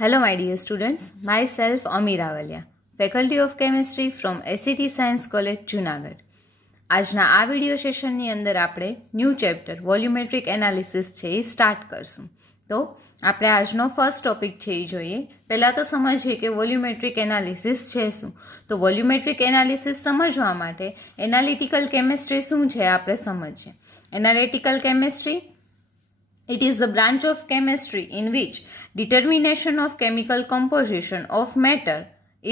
Hello my dear students, myself Ami Rawalia, Faculty of Chemistry from SET Science College, Junagadh. આજના આ video સેશનની અંદર આપણે new chapter volumetric analysis છે એ start કરશું. તો આપણે આજનો ફર્સ્ટ ટોપિક છે એ જોઈએ. પહેલાં તો સમજીએ કે વોલ્યુમેટ્રિક એનાલિસિસ છે શું. તો વોલ્યુમેટ્રિક એનાલિસિસ સમજવા માટે એનાલિટિકલ કેમિસ્ટ્રી શું છે આપણે સમજીએ. Analytical chemistry, it is the branch of chemistry in which determination of chemical composition of matter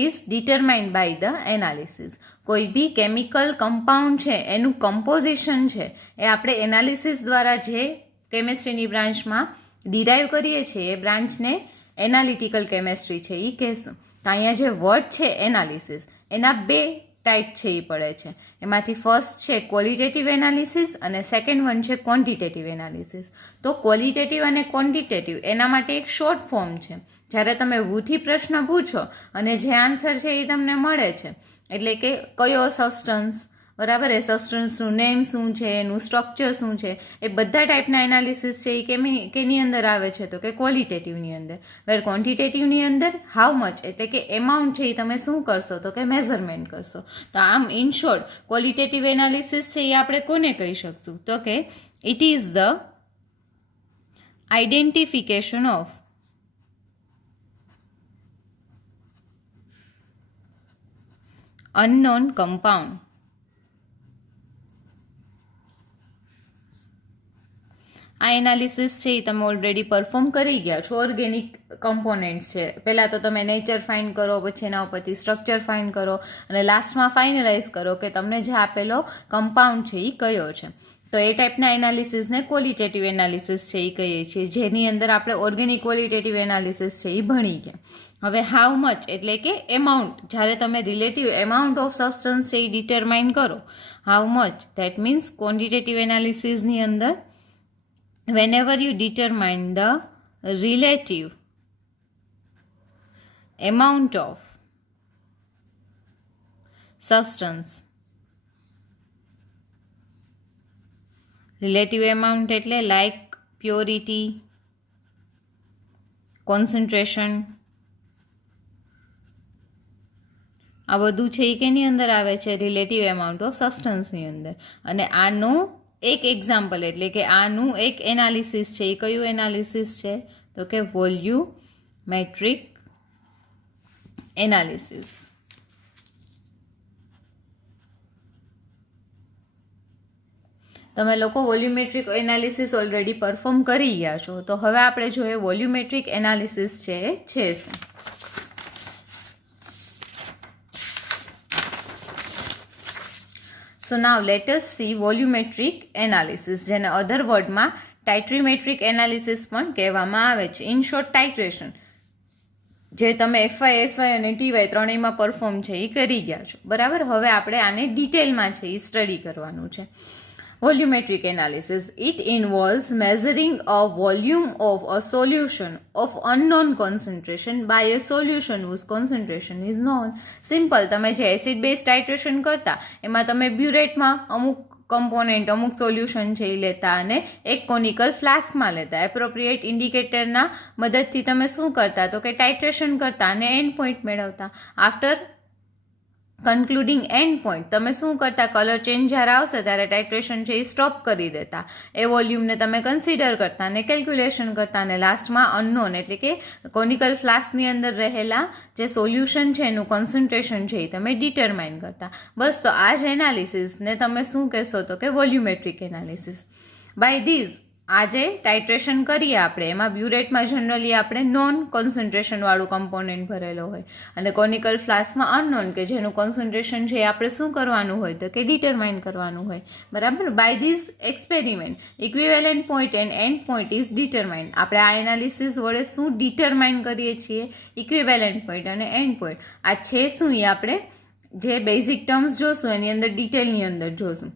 is determined by the analysis. કોઈ બી કેમિકલ કમ્પાઉન્ડ છે એનું કમ્પોઝિશન છે એ આપણે એનાલિસિસ દ્વારા જે કેમિસ્ટ્રીની બ્રાન્ચમાં ડિરાઈવ કરીએ છીએ એ બ્રાન્ચને એનાલિટિકલ કેમિસ્ટ્રી છે એ કહેશું. તો અહીંયા જે વર્ડ છે એનાલિસિસ, એના બે ટાઈપ છે એ પડે છે. એમાંથી ફર્સ્ટ છે ક્વોલિટેટિવ એનાલિસિસ અને સેકન્ડ વન છે ક્વોન્ટિટેટિવ એનાલિસિસ. તો ક્વોલિટેટિવ અને ક્વોન્ટિટેટિવ એના માટે એક શોર્ટ ફોર્મ છે. જ્યારે તમે વુથી પ્રશ્ન પૂછો અને જે આન્સર છે એ તમને મળે છે, એટલે કે કયો સબસ્ટન્સ, બરાબર, એ સબસ્ટન્સનું નેમ શું છે, એનું સ્ટ્રક્ચર શું છે, એ બધા ટાઈપના એનાલિસિસ છે એ કેની અંદર આવે છે તો કે ક્વોલિટેટિવની અંદર. વેર ક્વોન્ટિટેટિવની અંદર હાઉ મચ એટલે કે એમાઉન્ટ છે એ તમે શું કરશો તો કે મેઝરમેન્ટ કરશો. તો આમ ઇન શોર્ટ ક્વોલિટેટિવ એનાલિસિસ છે એ આપણે કોને કહી શકશું તો કે it is the identification of unknown compound. આ એનાલિસિસ છે એ તમે ઓલરેડી પરફોર્મ કરી ગયા છો. ઓર્ગેનિક કમ્પોનેન્ટ્સ છે, પહેલાં તો તમે નેચર ફાઇન્ડ કરો, પછી એના ઉપરથી સ્ટ્રક્ચર ફાઇન્ડ કરો અને લાસ્ટમાં ફાઇનલાઇઝ કરો કે તમને જે આપેલો કમ્પાઉન્ડ છે એ કયો છે. તો એ ટાઈપના એનાલિસિસને ક્વોલિટેટિવ એનાલિસિસ છે એ કહીએ છીએ, જેની અંદર આપણે ઓર્ગેનિક ક્વોલિટેટિવ એનાલિસિસ છે એ ભણી ગયા. હવે હાઉ મચ એટલે કે એમાઉન્ટ, જ્યારે તમે રિલેટિવ એમાઉન્ટ ઓફ સબસ્ટન્સ છે એ ડિટરમાઇન કરો, how much, that means quantitative એનાલિસિસની અંદર whenever you determine the relative amount of substance, relative amount એટલે like purity, concentration, આ બધું છે એ કેની અંદર આવે છે? રિલેટિવ એમાઉન્ટ ઓફ સબસ્ટન્સની અંદર. અને આનું એક એક્ઝામ્પલ એટલે કે આનું એક એનાલિસિસ છે એ કયું એનાલિસિસ છે તો કે વોલ્યુમેટ્રિક એનાલિસિસ. તમે લોકો વોલ્યુમેટ્રિક એનાલિસિસ ઓલરેડી પરફોર્મ કરી ગયા છો. તો હવે આપણે જોઈએ વોલ્યુમેટ્રિક એનાલિસિસ છે શું. So now let us see volumetric analysis, જેને અધર વર્ડમાં ટાઇટ્રીમેટ્રિક એનાલિસિસ પણ કહેવામાં આવે છે. ઇન શોર્ટ ટાઇટ્રેશન, જે તમે FY, SY અને TY ત્રણેયમાં પરફોર્મ છે એ કરી ગયા છો, બરાબર. હવે આપણે આને ડિટેલમાં છે એ સ્ટડી કરવાનું છે. Volumetric analysis, it involves measuring a volume of a solution of unknown concentration by a solution whose concentration is known. Simple, તમે જે એસિડ બેઝ ટાઇટ્રેશન કરતા એમાં તમે બ્યુરેટમાં અમુક કમ્પોનેન્ટ, અમુક સોલ્યુશન છે એ લેતા અને એક કોનિકલ ફ્લાસ્કમાં લેતા. એપ્રોપ્રિએટ ઇન્ડિકેટરના મદદથી તમે શું કરતા તો કે ટાઇટ્રેશન કરતા અને એન્ડ પોઈન્ટ મેળવતા. આફ્ટર કન્ક્લુડિંગ એન્ડ પોઈન્ટ તમે શું કરતા? કલર ચેન્જ જ્યારે આવશે ત્યારે ટાઇટ્રેશન છે એ સ્ટોપ કરી દેતા. એ વોલ્યુમને તમે કન્સિડર કરતા અને કેલ્ક્યુલેશન કરતા અને લાસ્ટમાં અનનોન એટલે કે કોનિકલ ફ્લાસ્કની અંદર રહેલા જે સોલ્યુશન છે એનું કોન્સન્ટ્રેશન છે એ તમે ડિટરમાઇન કરતા. બસ, તો આ જ એનાલિસિસને તમે શું કહેશો તો કે વોલ્યુમેટ્રિક એનાલિસિસ. બાય ધીઝ, આજે ટાઇટ્રેશન કરીએ આપણે, એમાં બ્યુરેટમાં જનરલી આપણે નોન કોન્સન્ટ્રેશનવાળું કમ્પોનેન્ટ ભરેલો હોય અને કોનિકલ ફ્લાસ્કમાં અનનોન કે જેનું કોન્સન્ટ્રેશન છે એ આપણે શું કરવાનું હોય તો કે ડિટરમાઇન કરવાનું હોય, બરાબર. By this experiment equivalent point and end point is determine. આપણે આ એનાલિસિસ વડે શું ડિટરમાઇન કરીએ છીએ? ઇક્વિવેલન્ટ પોઈન્ટ અને એન્ડ પોઈન્ટ. આ છે શું એ આપણે જે બેઝિક ટર્મ્સ જોશું એની અંદર ડિટેલની અંદર જોશું.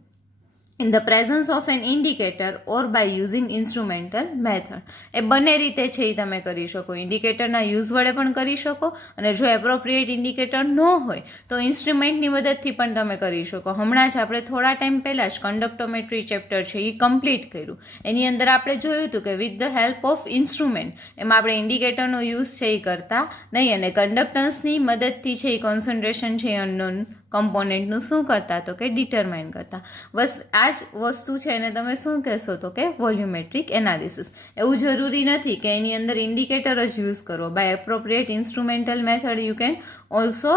In the presence of an indicator or by using instrumental method. એ બંને રીતે છે એ તમે કરી શકો. ઇન્ડિકેટરના યુઝ વડે પણ કરી શકો અને જો એપ્રોપ્રિએટ ઇન્ડિકેટર ન હોય તો ઇન્સ્ટ્રુમેન્ટની મદદથી પણ તમે કરી શકો. હમણાં જ આપણે થોડા ટાઈમ પહેલાં જ કન્ડક્ટોમેટ્રી ચેપ્ટર છે એ કમ્પ્લીટ કર્યું. એની અંદર આપણે જોયું હતું કે with the help of instrument એમાં આપણે ઇન્ડિકેટરનો યુઝ છે એ કરતા નહીં અને કન્ડક્ટન્સની મદદથી છે એ કોન્સન્ટ્રેશન છે એ અનનોન કમ્પોનેન્ટનું શું કરતા તો કે ડિટરમાઇન કરતા. બસ આ જ વસ્તુ છે એને તમે શું કહેશો તો કે વોલ્યુમેટ્રિક એનાલિસિસ. એવું જરૂરી નથી કે એની અંદર ઇન્ડિકેટર જ યુઝ કરો. By appropriate instrumental method you can also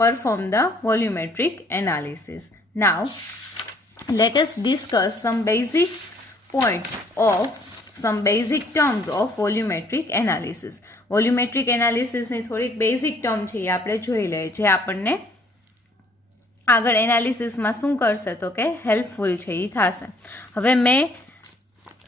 perform the volumetric analysis. Now let us discuss some basic points of some basic terms of volumetric analysis. Volumetric analysis ની થોડીક basic term છે એ આપણે જોઈ લઈએ જે આપણને આગળ એનાલિસિસમાં શું કરશે તો કે હેલ્પફુલ છે એ થશે. હવે મેં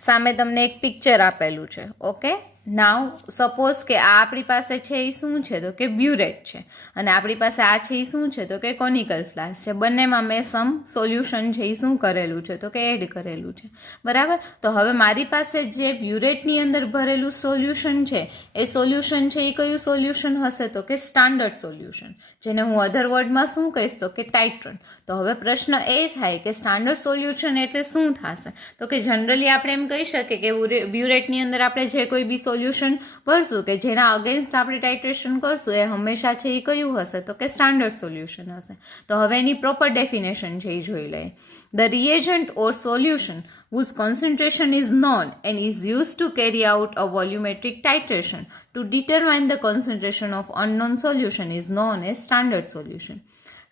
સામે તમને એક પિક્ચર આપેલું છે. ઓકે, નાવ સપોઝ કે આ આપણી પાસે છે એ શું છે તો કે બ્યુરેટ છે અને આપણી પાસે આ છે એ શું છે તો કે કોનિકલ ફ્લાસ્ક છે. બંનેમાં મેં સમ સોલ્યુશન છે એ શું કરેલું છે તો કે એડ કરેલું છે. બરાબર, તો હવે મારી પાસે જે બ્યુરેટની અંદર ભરેલું સોલ્યુશન છે એ સોલ્યુશન છે એ કયું સોલ્યુશન હશે તો કે સ્ટાન્ડર્ડ સોલ્યુશન, જેને હું અધર વર્ડમાં શું કહીશ તો કે ટાઇટ્રન. તો હવે પ્રશ્ન એ થાય કે સ્ટાન્ડર્ડ સોલ્યુશન એટલે શું થશે તો કે જનરલી આપણે એમ કહી શકીએ કે બ્યુરેટની અંદર આપણે જે કોઈ બી સોલ્યુશન ભરશું કે જેના અગેન્સ્ટ આપણે ટાઇટ્રેશન કરશું એ હંમેશા છે એ કયું હશે તો કે સ્ટાન્ડર્ડ સોલ્યુશન હશે. તો હવે એની પ્રોપર ડેફિનેશન છે એ જોઈ લઈએ. The reagent or solution whose concentration is known and is used to carry out a volumetric titration to determine the concentration of unknown solution is known as standard solution.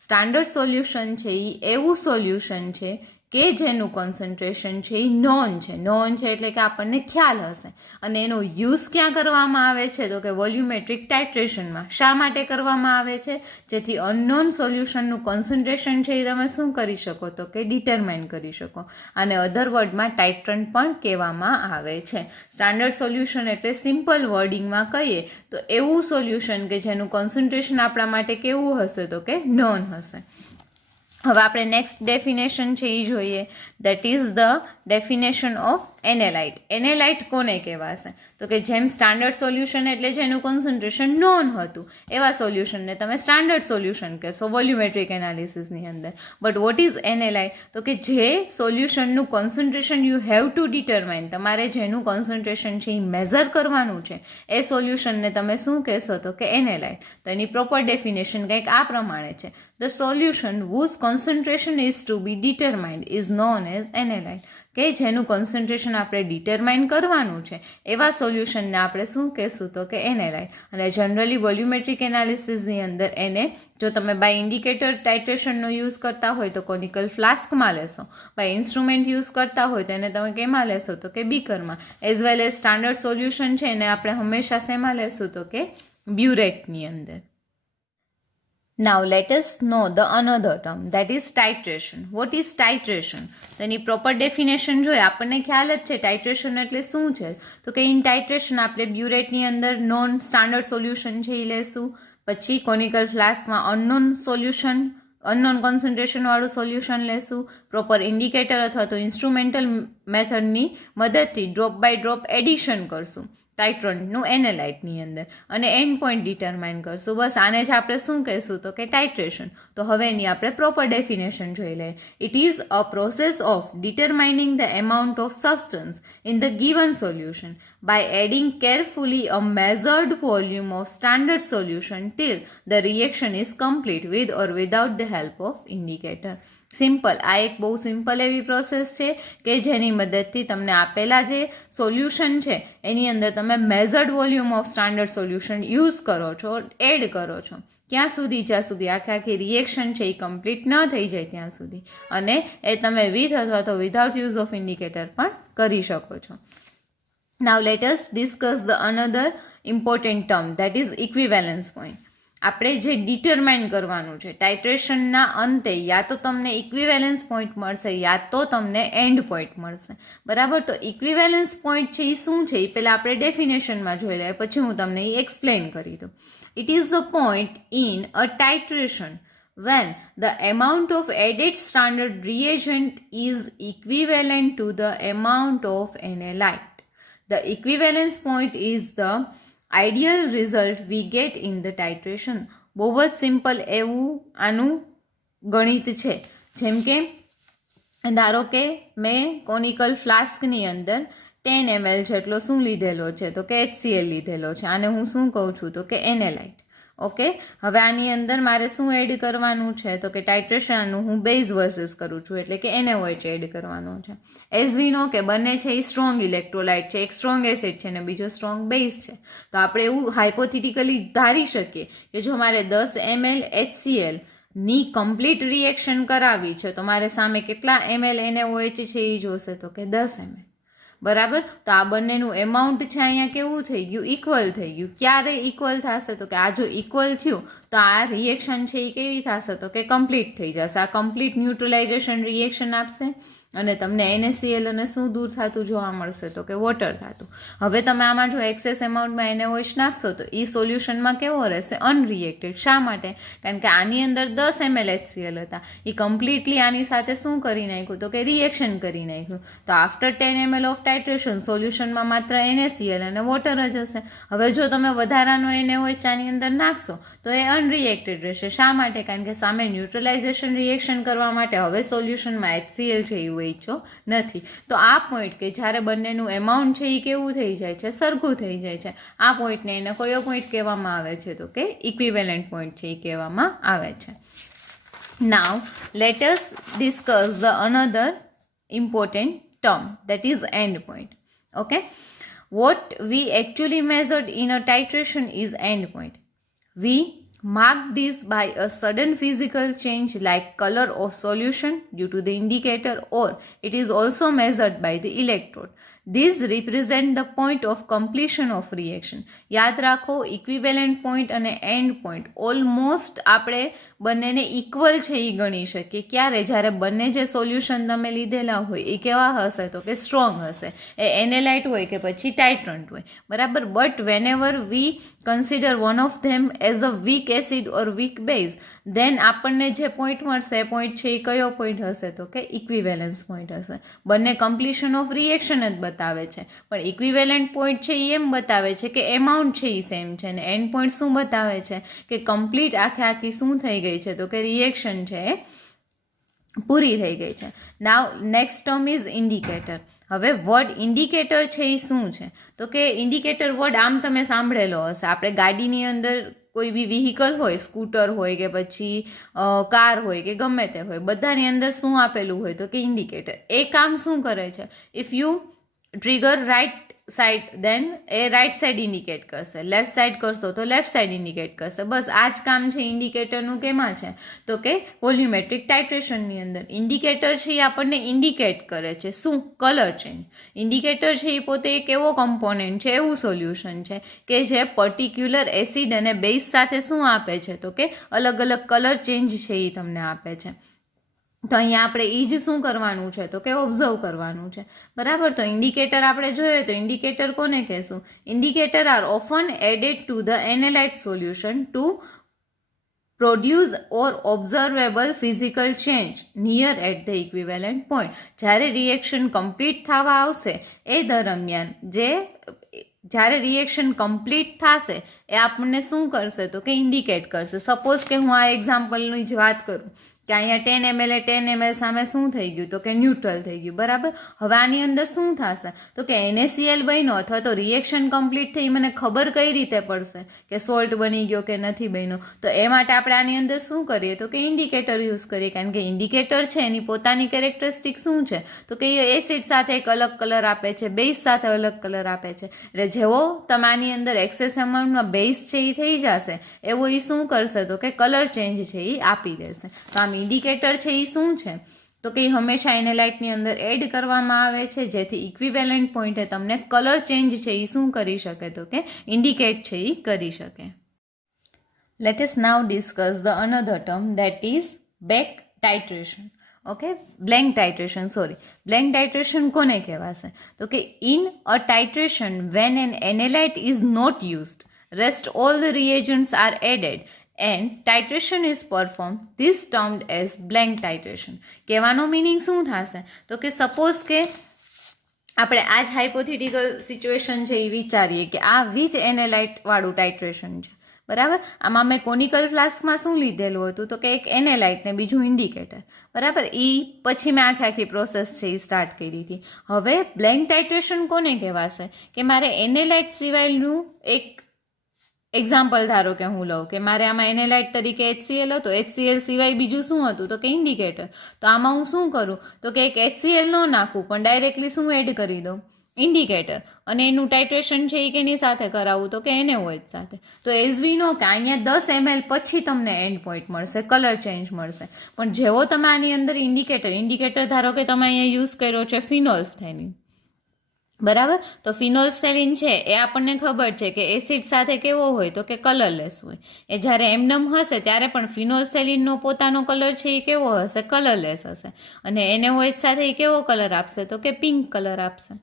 Standard solution છે એ એવું solution છે કે જેનું concentration છે એ non છે. Non છે એટલે કે આપણને ખ્યાલ હશે અને એનો યુઝ ક્યાં કરવામાં આવે છે તો કે વોલ્યુમેટ્રિક ટાઇટ્રેશનમાં. શા માટે કરવામાં આવે છે? જેથી અનનોન સોલ્યુશનનું કોન્સન્ટ્રેશન છે એ તમે શું કરી શકો તો કે ડિટરમાઇન કરી શકો. અને અધર વર્ડમાં ટાઇટ્રન પણ કહેવામાં આવે છે. સ્ટાન્ડર્ડ સોલ્યુશન એટલે સિમ્પલ વર્ડિંગમાં કહીએ તો એવું સોલ્યુશન કે જેનું કોન્સન્ટ્રેશન આપણા માટે કેવું હશે તો કે નોન હશે. હવે આપણે નેક્સ્ટ ડેફિનેશન છે એ જોઈએ. That is the definition of analyte. Analyte કોને કહેવાશે તો કે જેમ સ્ટાન્ડર્ડ સોલ્યુશન એટલે જેનું કોન્સન્ટ્રેશન નોન હતું એવા સોલ્યુશનને તમે સ્ટાન્ડર્ડ સોલ્યુશન કહેશો વોલ્યુમેટ્રિક એનાલિસિસની અંદર. બટ વોટ ઇઝ એનેલાઇટ તો કે જે સોલ્યુશનનું concentration you have to determine, તમારે જેનું કોન્સન્ટ્રેશન છે એ મેઝર કરવાનું છે એ સોલ્યુશનને તમે શું કહેશો તો કે એનેલાઇટ. તો એની પ્રોપર ડેફિનેશન કંઈક આ પ્રમાણે છે. The solution whose concentration is to be determined is known as analyte. કે જેનું કોન્સન્ટ્રેશન આપણે ડિટરમાઇન કરવાનું છે એવા સોલ્યુશનને આપણે શું કહેશું તો કે એનેલાઇટ. અને જનરલી વોલ્યુમેટ્રિક એનાલિસિસની અંદર એને જો તમે બાય ઇન્ડિકેટર ટાઇટ્રેશનનો યુઝ કરતા હોય તો કોનિકલ ફ્લાસ્કમાં લેશો, બાય ઇન્સ્ટ્રુમેન્ટ યુઝ કરતા હોય તો એને તમે કેમાં લેશો તો કે બીકરમાં. As well as standard solution છે એને આપણે હંમેશા શેમાં લેશું તો કે બ્યુરેટની અંદર. Now let us know the another term, that is titration. What is titration? તો એની પ્રોપર ડેફિનેશન જોઈએ. આપણને ખ્યાલ જ છે ટાઇટ્રેશન એટલે શું છે તો કે ઇન ટાઇટ્રેશન આપણે બ્યુરેટની અંદર નોન સ્ટાન્ડર્ડ સોલ્યુશન છે એ લેશું, પછી કોનિકલ ફ્લાસ્કમાં અનનોન સોલ્યુશન અનનોન કોન્સન્ટ્રેશનવાળું સોલ્યુશન લેશું, પ્રોપર ઇન્ડિકેટર અથવા તો ઇન્સ્ટ્રુમેન્ટલ મેથડની મદદથી ડ્રોપ બાય ડ્રોપ એડિશન કરશું ટાઇટ્રનનું એનેલાઇટની અંદર અને એન્ડ પોઈન્ટ ડિટરમાઇન કરશું. બસ આને જ આપણે શું કહીશું તો કે ટાઇટ્રેશન. તો હવે એની આપણે પ્રોપર ડેફિનેશન જોઈ લઈએ. It is a process of determining the amount of substance in the given solution by adding carefully a measured volume of standard solution till the reaction is complete with or without the help of indicator. Simple, આ એક બહુ simple એવી process છે કે જેની મદદથી તમને આપેલા જે સોલ્યુશન છે એની અંદર તમે measured volume of standard solution use કરો છો, એડ કરો છો ત્યાં સુધી જ્યાં સુધી આખી રિએક્શન છે એ કમ્પ્લીટ ન થઈ જાય ત્યાં સુધી. અને એ તમે વિથ અથવા તો વિધાઉટ યુઝ ઓફ ઇન્ડિકેટર પણ કરી શકો છો. નાવ late us discuss the another important term that is equivalence point. આપણે જે ડિટરમાઇન કરવાનું છે ટાઇટ્રેશનના અંતે યા તો તમને ઇક્વિવેલન્સ પોઈન્ટ મળશે યા તો તમને એન્ડ પોઈન્ટ મળશે. બરાબર, તો ઇક્વિવેલન્સ પોઈન્ટ છે એ શું છે એ પહેલાં આપણે ડેફિનેશનમાં જોઈ લઈએ, પછી હું તમને એ એક્સપ્લેન કરી દઉં. It is the point in a titration when the amount of added standard reagent is equivalent to the amount of analyte. The equivalence point is the ideal result we get in the titration. બહુ જ simple એવું આનું ગણિત છે. જેમ કે ધારો કે મેં કોનિકલ ફ્લાસ્કની અંદર 10 ml જેટલો શું લીધેલો છે તો કે HCl લીધેલો છે. આને હું શું કહું છું તો કે એનેલાઇટ. ઓકે, હવે આની અંદર મારે શું એડ કરવાનું છે તો કે ટાઇટ્રેશનનું હું બેઝ વર્સિસ કરું છું એટલે કે NaOH એડ કરવાનું છે. એઝ વી નો કે બંને છે એ સ્ટ્રોંગ ઇલેક્ટ્રોલાઇટ છે, એક સ્ટ્રોંગ એસિડ છે અને બીજો સ્ટ્રોંગ બેઝ છે. તો આપણે એવું હાઇપોથેટિકલી ધારી શકીએ કે જો મારે 10 ml HCl ની કમ્પ્લીટ રિએક્શન કરાવી છે તો મારે સામે કેટલા ml NaOH છે એ જોશે તો કે 10 ml. બરાબર, તો આ બંનેનું એમાઉન્ટ છે અહીંયા કેવું થઈ ગયું, ઇક્વલ થઈ ગયું. ક્યારે ઇક્વલ થશે તો કે આ જો ઇક્વલ થયું તો આ રિએક્શન છે એ કેવી થશે તો કે કમ્પ્લીટ થઈ જશે. આ કમ્પ્લીટ ન્યુટ્રલાઇઝેશન રિએક્શન આપશે અને તમને NaCl અને શું દૂર થતું જોવા મળશે તો કે વોટર થતું. હવે તમે આમાં જો એક્સેસ એમાઉન્ટમાં NaOH નાખશો તો એ સોલ્યુશનમાં કેવો રહેશે, અનરિએક્ટેડ. શા માટે? કારણ કે આની અંદર 10 ml HCl હતા, એ કમ્પ્લીટલી આની સાથે શું કરી નાખ્યું તો કે રિએક્શન કરી નાખ્યું. તો આફ્ટર 10 ml ઓફ ટાઇટ્રેશન સોલ્યુશનમાં માત્ર NaCl અને વોટર જ હશે. હવે જો તમે વધારાનો NaOH આની અંદર નાખશો તો એ અનરિએક્ટેડ રહેશે. શા માટે? કારણ કે સામે ન્યુટ્રલાઇઝેશન રિએક્શન કરવા માટે હવે સોલ્યુશનમાં HCl છે એવું ઈચ્છો નથી. તો આ પોઈન્ટ કે જ્યારે બંનેનું એમાઉન્ટ છે એ કેવું થઈ જાય છે, સરખું થઈ જાય છે, આ પોઈન્ટને એને કયો પોઈન્ટ કહેવામાં આવે છે તો કે ઇક્વિવેલન્ટ પોઈન્ટ છે એ કહેવામાં આવે છે. Now let us discuss the another important term, that is end point. Okay, what we actually measured in a titration is end point. We mark this by a sudden physical change like color of solution due to the indicator, or it is also measured by the electrode. These represent the point of completion of reaction. યાદ રાખો, equivalent point અને end point almost આપણે બંનેને equal છે એ ગણી શકીએ. ક્યારે? જ્યારે બંને જે સોલ્યુશન તમે લીધેલા હોય એ કેવા હશે તો કે સ્ટ્રોંગ હશે, એ એનેલાઇટ હોય કે પછી ટાઇટ્રન્ટ હોય. બરાબર, but whenever we consider one of them as a weak acid or weak base, then આપણને જે પોઈન્ટ મળશે એ પોઈન્ટ છે એ કયો પોઈન્ટ હશે તો કે ઇક્વિવેલન્સ પોઈન્ટ હશે. બંને કમ્પ્લીશન ઓફ રિએક્શન જ બતાવે છે, પણ ઇક્વિવેલન્ટ પોઈન્ટ છે એ એમ બતાવે છે કે એમાઉન્ટ છે એ સેમ છે, અને એન્ડ પોઈન્ટ શું બતાવે છે કે કમ્પ્લીટ આખી શું થઈ ગઈ છે તો કે રિએક્શન છે એ પૂરી થઈ ગઈ છે. Now next term is indicator. હવે વર્ડ ઇન્ડિકેટર છે એ શું છે તો કે ઇન્ડિકેટર વર્ડ આમ તમે સાંભળેલો હશે. આપણે ગાડીની અંદર કોઈ બી વ્હીકલ હોય, સ્કૂટર હોય કે પછી કાર હોય કે ગમે તે હોય, બધાની અંદર શું આપેલું હોય તો કે ઇન્ડિકેટર. એ કામ શું કરે છે? If you trigger right side then એ રાઇટ સાઈડ ઇન્ડિકેટ કરશે, લેફ્ટ સાઈડ કરશો તો લેફ્ટ સાઈડ ઇન્ડિકેટ કરશે. બસ આ જ કામ છે ઇન્ડિકેટરનું. કેમાં છે તો કે વોલ્યુમેટ્રિક ટાઇટ્રેશનની અંદર. ઇન્ડિકેટર છે એ આપણને ઇન્ડિકેટ કરે છે શું? Colour change. ઇન્ડિકેટર છે એ પોતે એક એવો કમ્પોનેન્ટ છે, એવું સોલ્યુશન છે કે જે પર્ટિક્યુલર એસિડ અને બેઝ સાથે શું આપે છે તો કે અલગ અલગ કલર ચેન્જ છે એ તમને આપે છે. તો અહીંયા આપણે એ જ શું કરવાનું છે તો કે ઓબ્ઝર્વ કરવાનું છે. બરાબર, તો ઇન્ડિકેટર આપણે જોઈએ તો ઇન્ડિકેટર કોને કહેશું? Indicator are often added to the analyte solution to produce or observable physical change near at the equivalent point. જ્યારે રિએક્શન કમ્પ્લીટ થવા આવશે એ દરમિયાન જ્યારે રિએક્શન કમ્પ્લીટ થશે એ આપણને શું કરશે તો કે ઇન્ડિકેટ કરશે. સપોઝ કે હું આ એક્ઝામ્પલની જ વાત કરું કે અહીંયા 10 ml એ 10 ml સામે શું થઈ ગયું તો કે ન્યુટ્રલ થઈ ગયું. બરાબર, હવે આની અંદર શું થશે તો કે NaCl બન્યો અથવા તો રિએક્શન કમ્પ્લીટ થઈ, મને ખબર કઈ રીતે પડશે કે સોલ્ટ બની ગયો કે નથી બન્યો? તો એ માટે આપણે આની અંદર શું કરીએ તો કે ઇન્ડિકેટર યુઝ કરીએ. કારણ કે ઇન્ડિકેટર છે એની પોતાની કેરેક્ટરિસ્ટિક શું છે તો કે એ એસિડ સાથે એક અલગ કલર આપે છે, બેઝ સાથે અલગ કલર આપે છે. એટલે જેવો તમે આની અંદર એક્સેસ એમાઉન્ટમાં બેઝ છે એ થઈ જશે એવો એ શું કરશે તો કે કલર ચેન્જ છે એ આપી દેશે. તો આમ ઇન્ડિકેટર છે એ શું છે તો કે હંમેશા એનાલાઇટની અંદર એડ કરવામાં આવે છે જેથી ઇક્વિવેલન્ટ પોઈન્ટે તમને કલર ચેન્જ છે એ શું કરી શકે તો કે ઇન્ડિકેટ છે એ કરી શકે. Let us now discuss the another term, that is back titration. Okay, blank titration. Blank titration કોને કહેવાશે તો કે in a titration when an analyte is not used, rest all the reagents are added and titration is performed, this termed as blank titration. કહેવાનો meaning શું થશે તો કે suppose કે આપણે આ જ હાઇપોથેટિકલ સિચ્યુએશન છે એ વિચારીએ કે આ વિચ એનેલાઇટ વાળું ટાઇટ્રેશન છે, બરાબર. આમાં મેં કોનિકલ ફ્લાસ્કમાં શું લીધેલું હતું તો કે એક એનેલાઇટ ને બીજું ઇન્ડિકેટર, બરાબર. એ પછી મેં આખી પ્રોસેસ છે એ સ્ટાર્ટ કરી હતી. હવે બ્લેન્ક ટાઇટ્રેશન કોને કહેવાશે કે મારે એનેલાઇટ સિવાયનું એક એક્ઝામ્પલ ધારો કે હું લઉં કે મારે આમાં એનેલાઇટ તરીકે HCl હતો, HCl સિવાય બીજું શું હતું તો કે ઇન્ડિકેટર. તો આમાં હું શું કરું તો કે એક HCl ન નાખું પણ ડાયરેક્ટલી શું એડ કરી દઉં ઇન્ડિકેટર, અને એનું ટાઇટ્રેશન છે એ કેની સાથે કરાવવું તો કે NaOH સાથે. તો એઝ વી નો કે અહીંયા 10 ml પછી તમને એન્ડ પોઈન્ટ મળશે, કલર ચેન્જ મળશે. પણ જેવો તમે આની અંદર ઇન્ડિકેટર ધારો કે તમે અહીંયા યુઝ કર્યો છે ફિનોલ્ફથેલિન, બરાબર. તો ફિનોલ્ફથેલિન છે એ આપણને ખબર છે કે એસિડ સાથે કેવો હોય તો કે કલરલેસ હોય. એ જ્યારે એમનેમ હશે ત્યારે પણ ફિનોલ્ફથેલિનનો પોતાનો કલર છે એ કેવો હશે, કલરલેસ હશે. અને NaOH સાથે એ કેવો કલર આપશે તો કે પિંક કલર આપશે,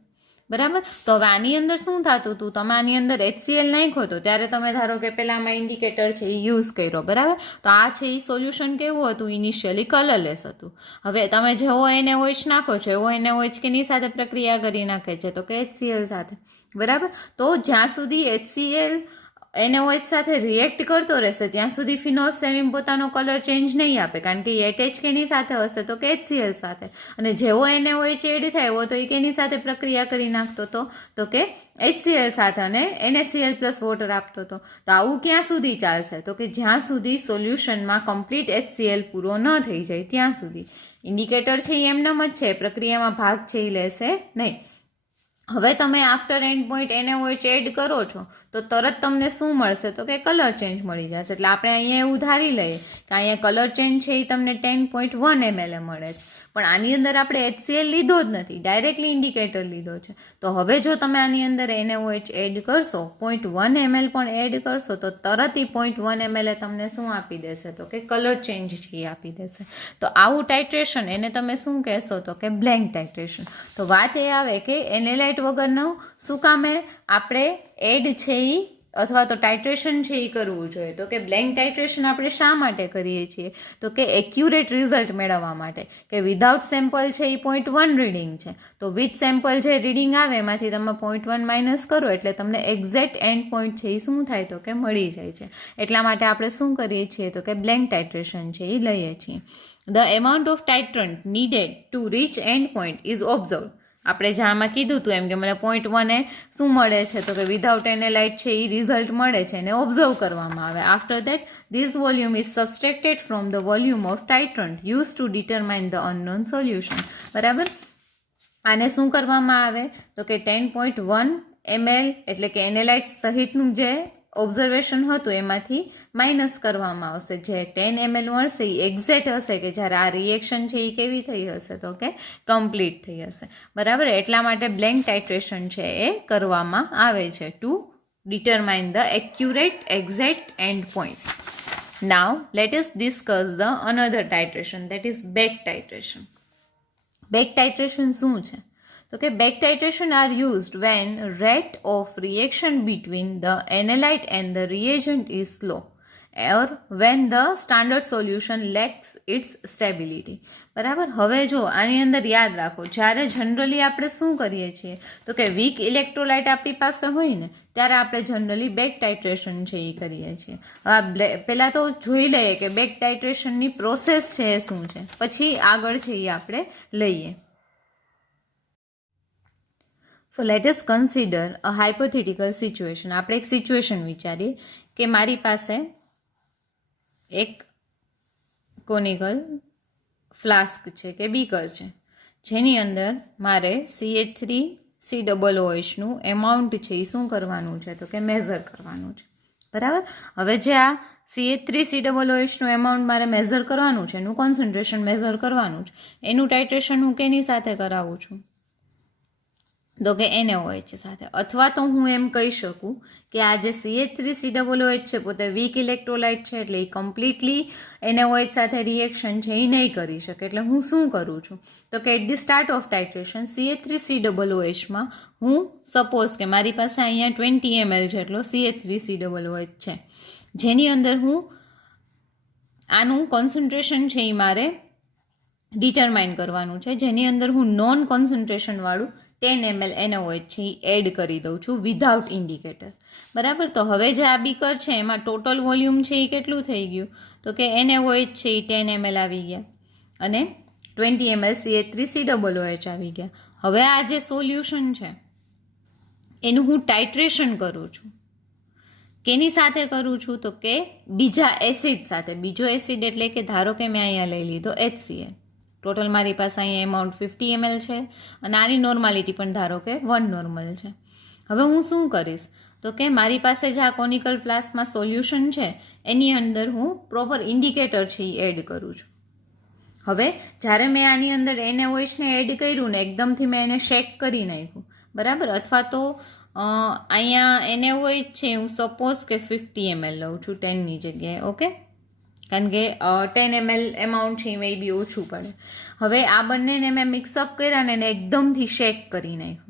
બરાબર. તો હવે આની અંદર શું થતું હતું, તમે આની અંદર HCl નાખ્યો હતો ત્યારે તમે ધારો કે પહેલામાં ઇન્ડિકેટર છે એ યુઝ કર્યો, બરાબર. તો આ છે એ સોલ્યુશન કેવું હતું, ઇનિશિયલી કલરલેસ હતું. હવે તમે જેવો NaOH નાખો છો એવો NaOH કેની સાથે પ્રક્રિયા કરી નાખે છે તો કે HCl સાથે, બરાબર. તો જ્યાં સુધી HCl NaOH સાથે રિએક્ટ કરતો રહેશે ત્યાં સુધી ફિનોલ્ફથેલિન પોતાનો કલર ચેન્જ નહીં આપે, કારણ કે એ એટેચ કેની સાથે હશે તો કે HCl સાથે. અને જેવો NaOH એડ થાય એવો તો એ કેની સાથે પ્રક્રિયા કરી નાખતો હતો તો કે HCl સાથે, અને NaCl પ્લસ વોટર આપતો હતો. તો આવું ક્યાં સુધી ચાલશે તો કે જ્યાં સુધી સોલ્યુશનમાં કમ્પ્લીટ HCl પૂરો ન થઈ જાય ત્યાં સુધી. ઇન્ડિકેટર છે એ એમનેમ જ છે, પ્રક્રિયામાં ભાગ છે એ લેશે નહીં. હવે તમે after end point NaOH add કરો છો તો તરત તમને શું મળશે તો કે કલર ચેન્જ મળી જશે. એટલે આપણે અહીંયા એવું ધારી લઈએ કે અહીંયા કલર ચેન્જ છે એ તમને 10.1 ml મળે છે, પણ આની અંદર આપણે HCl લીધો જ નથી, ડાયરેક્ટલી ઇન્ડિકેટર લીધો છે. તો હવે જો તમે આની અંદર NaOH એડ કરશો, 0.1 ml પણ એડ કરશો તો તરત એ 0.1 ml તમને શું આપી દેશે તો કે કલર ચેન્જ છે એ આપી દેશે. તો આવું ટાઇટ્રેશન એને તમે શું કહેશો તો કે બ્લેન્ક ટાઇટ્રેશન. તો વાત એ આવે કે એનેલાઇટ વગરનું શું કામે આપણે એડ છે એ અથવા તો ટાઇટ્રેશન છે એ કરવું જોઈએ તો કે બ્લેન્ક ટાઇટ્રેશન આપણે શા માટે કરીએ છીએ તો કે એક્યુરેટ રિઝલ્ટ મેળવવા માટે, કે વિધાઉટ સેમ્પલ છે એ 0.1 રીડિંગ છે, તો વિથ સેમ્પલ જે રીડિંગ આવે એમાંથી તમે 0.1 માઇનસ કરો એટલે તમને એક્ઝેક્ટ એન્ડ પોઈન્ટ છે એ શું થાય તો કે મળી જાય છે. એટલા માટે આપણે શું કરીએ છીએ તો કે બ્લેન્ક ટાઇટ્રેશન છે એ લઈએ છીએ. The amount of titrant needed to reach end point is observe. આપણે જ્યાંમાં કીધું હતું એમ કે મને 0.1 એ શું મળે છે તો કે વિધાઉટ એનેલાઇટ છે એ રિઝલ્ટ મળે છે અને ઓબ્ઝર્વ કરવામાં આવે. After that this volume is subtracted from the volume of titrant use to determine the unknown solution, બરાબર. આને શું કરવામાં આવે તો કે 10.1 ml એટલે કે એનેલાઇટ સહિતનું જે ઓબ્ઝર્વેશન હતું એમાંથી માઇનસ કરવામાં આવશે. જે 10 ml મળશે એ એક્ઝેક્ટ હશે કે જ્યારે આ રિએક્શન છે એ કેવી થઈ હશે તો કે કમ્પ્લીટ થઈ હશે, બરાબર. એટલા માટે બ્લેન્ક ટાઇટ્રેશન છે એ કરવામાં આવે છે two determine the accurate exact end point. Now let us discuss the another titration, that is back titration. Back titration શું છે તો કે back titration are used when rate of reaction between the analyte and the reagent is slow or when the standard solution lacks its stability, બરાબર. હવે જો આની અંદર યાદ રાખો, જ્યારે જનરલી આપણે શું કરીએ છીએ તો કે વીક ઇલેક્ટ્રોલાઇટ આપણી પાસે હોય ને ત્યારે આપણે જનરલી બેક ટાઇટ્રેશન છે એ કરીએ છીએ. પહેલાં તો જોઈ લઈએ કે બેક ટાઇટ્રેશનની પ્રોસેસ છે એ શું છે, પછી આગળ છે એ આપણે લઈએ. સો લેટ અસ કન્સિડર અ હાઇપોથેટિકલ સિચ્યુએશન. આપણે એક સિચ્યુએશન વિચારીએ કે મારી પાસે એક કોનિકલ ફ્લાસ્ક છે કે બીકર છે જેની અંદર મારે CH3COOH નું એમાઉન્ટ છે એ શું કરવાનું છે તો કે મેઝર કરવાનું છે, બરાબર. હવે જે આ CH3COOH નું એમાઉન્ટ મારે મેઝર કરવાનું છે, એનું કોન્સન્ટ્રેશન મેઝર કરવાનું છે, એનું ટાઇટ્રેશન હું કેની સાથે કરાવું છું તો કે NaOH સાથે. અથવા તો હું એમ કહી શકું કે આ જે CH3COOH છે પોતે વીક ઇલેક્ટ્રોલાઇટ છે એટલે એ કમ્પ્લીટલી NaOH સાથે રિએક્શન છે એ નહીં કરી શકે. એટલે હું શું કરું છું તો કે at the start of titration CH3COOH માં હું સપોઝ કે મારી પાસે અહીંયા 20 ml જેટલો CH3COOH છે જેની અંદર હું આનું કોન્સન્ટ્રેશન છે એ મારે ડિટરમાઇન કરવાનું છે, જેની અંદર હું નોન કોન્સન્ટ્રેશનવાળું 10 ml NaOH છે એ એડ કરી દઉં છું વિધાઉટ ઇન્ડિકેટર. બરાબર. તો હવે જે આ બીકર છે એમાં ટોટલ વોલ્યુમ છે એ કેટલું થઈ ગયું, તો કે NaOH છે એ 10 ml આવી ગયા અને 20 ml CH3COOH આવી ગયા. હવે આ જે સોલ્યુશન છે એનું હું ટાઇટ્રેશન કરું છું. કેની સાથે કરું છું, તો કે બીજા એસિડ સાથે. બીજો એસિડ એટલે કે ધારો કે મેં અહીંયા લઈ લીધો HCl. ટોટલ મારી પાસે અહીંયા એમાઉન્ટ 50 ml છે અને આની નોર્માલિટી પણ ધારો કે 1 નોર્મલ છે. હવે હું શું કરીશ, તો કે મારી પાસે જે આ કોનિકલ ફ્લાસ્કમાં સોલ્યુશન છે એની અંદર હું પ્રોપર ઇન્ડિકેટર છે એ એડ કરું છું. હવે જ્યારે મેં આની અંદર NaOHને એડ કર્યું ને એકદમથી મેં એને શેક કરી નાખ્યું, બરાબર, અથવા તો અહીંયા NaOH છે હું સપોઝ કે 50 ml લઉં છું 10ની જગ્યાએ, ઓકે, કારણ કે 10 ml એમાઉન્ટ છે એ મે બી ઓછું પડે. હવે આ બંનેને મેં મિક્સઅપ કર્યા ને એને એકદમથી શેક કરી નાખ્યું.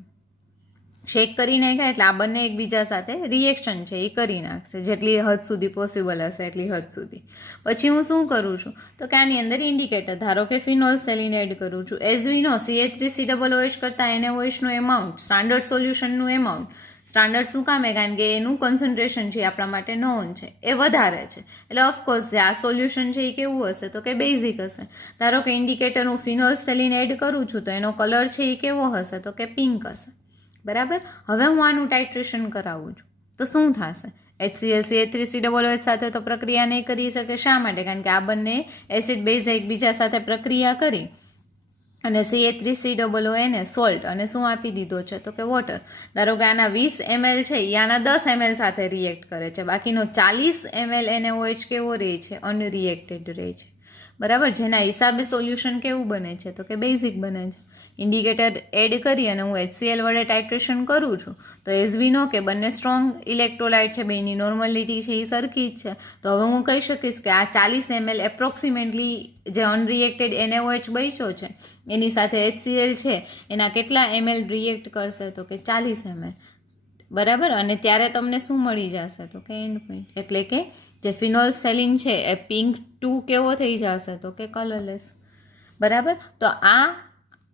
શેક કરી નાખ્યા એટલે આ બંને એકબીજા સાથે રિએક્શન છે એ કરી નાખશે, જેટલી હદ સુધી પોસિબલ હશે એટલી હદ સુધી. પછી હું શું કરું છું, તો કે આની અંદર ઇન્ડિકેટર ધારો કે ફિનોલ સેલિન એડ કરું છું. એઝ વી નો CH3COOH કરતાં NaOHનું એમાઉન્ટ સ્ટાન્ડર્ડ સોલ્યુશનનું એમાઉન્ટ, સ્ટાન્ડર્ડ શું કામ કારણ કે એનું કોન્સન્ટ્રેશન છે આપણા માટે નોન છે એ વધારે છે, એટલે ઓફકોર્સ જે આ સોલ્યુશન છે એ કેવું હશે, તો કે બેઝિક હશે. ધારો કે ઇન્ડિકેટર હું ફિનોલ સેલિન એડ કરું છું તો એનો કલર છે એ કેવો હશે, તો કે પિંક હશે. બરાબર. હવે હું આનું ટાઇટ્રેશન કરાવું છું તો શું થશે, HCl CH3COOH સાથે તો પ્રક્રિયા નહીં કરી શકે. શા માટે, કારણ કે આ બંને એસિડ બેઝ એકબીજા સાથે પ્રક્રિયા કરી અને CH3COOH સોલ્ટ અને શું આપી દીધો છે, તો કે વોટર. ધારો કે આના 20 ml છે એ આના 10 ml સાથે રિએક્ટ કરે છે, બાકીનો 40 ml NaOH કેવો રહે છે, અનરિએક્ટેડ રહે છે. બરાબર. જેના હિસાબે સોલ્યુશન કેવું બને છે, તો કે બેઝિક બને છે. ઇન્ડિકેટર એડ કરી અને હું HCl વડે ટાઇટ્રેશન કરું છું તો એઝ વી નો કે બંને સ્ટ્રોંગ ઇલેક્ટ્રોલાઇટ છે, બેની નોર્માલિટી છે એ સરખી જ છે. તો હવે હું કહી શકીશ કે આ 40 ml એપ્રોક્સિમેટલી જે અનરિએક્ટેડ NaOH બચ્યો છે એની સાથે HCl છે એના કેટલા ml રિએક્ટ કરશે, તો કે 40 ml. બરાબર. અને ત્યારે તમને શું મળી જશે, તો કે એન્ડ પોઈન્ટ, એટલે કે જે ફિનોલ સેલિન છે એ પિંક 2 કેવો થઈ જશે, તો કે કલરલેસ. બરાબર. તો આ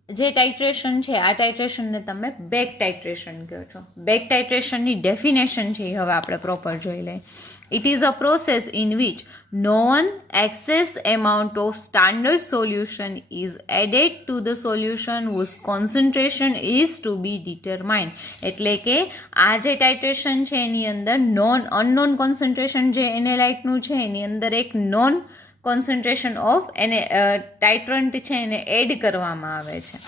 જે ટાઇટ્રેશન છે આ ટાઇટ્રેશનને તમે બેક ટાઇટ્રેશન કહો છો. બેક ટાઇટ્રેશનની ડેફિનેશન છે એ હવે આપણે પ્રોપર જોઈ લઈએ. It is a process in which known excess amount of standard solution is added to the solution whose concentration is to be determined. એટલે કે આ જે ટાઇટ્રેશન છે એની અંદર અનનોન કોન્સન્ટ્રેશન જે એનેલાઇટનું છે એની અંદર એક નોન કોન્સન્ટ્રેશન ઓફ ટાઇટ્રન્ટ છે એને એડ કરવામાં આવે છે.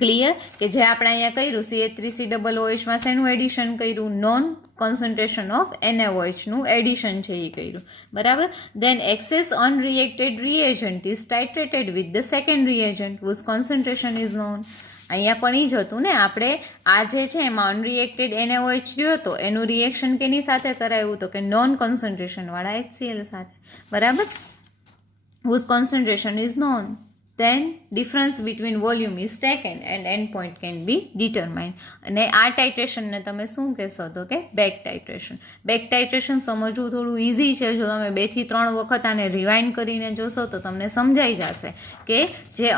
ક્લિયર, કે જે આપણે અહીંયા કર્યું CH3COOHમાં શેનું એડિશન કર્યું, નોન કોન્સન્ટ્રેશન ઓફ NaOHનું એડિશન છે એ કર્યું. બરાબર. Then excess unreacted reagent is titrated with the second reagent whose concentration is known. અહીંયા પણ એ જ હતું ને, આપણે આ જે છે એમાં અનરિએક્ટેડ NaOH રહ્યો હતો એનું રિએક્શન કેની સાથે કરાયું, તો કે નોન કોન્સન્ટ્રેશનવાળા HCl સાથે. બરાબર. whose concentration is known. Then difference between volume is taken and endpoint can be determined. અને આ ટાઇટ્રેશનને તમે શું કહેશો, તો કે બેક ટાઇટ્રેશન. બેક ટાઇટ્રેશન સમજવું થોડું ઇઝી છે. જો તમે 2 થી 3 વખત આને રિવાઇન્ડ કરીને જોશો તો તમને સમજાઈ જશે કે જે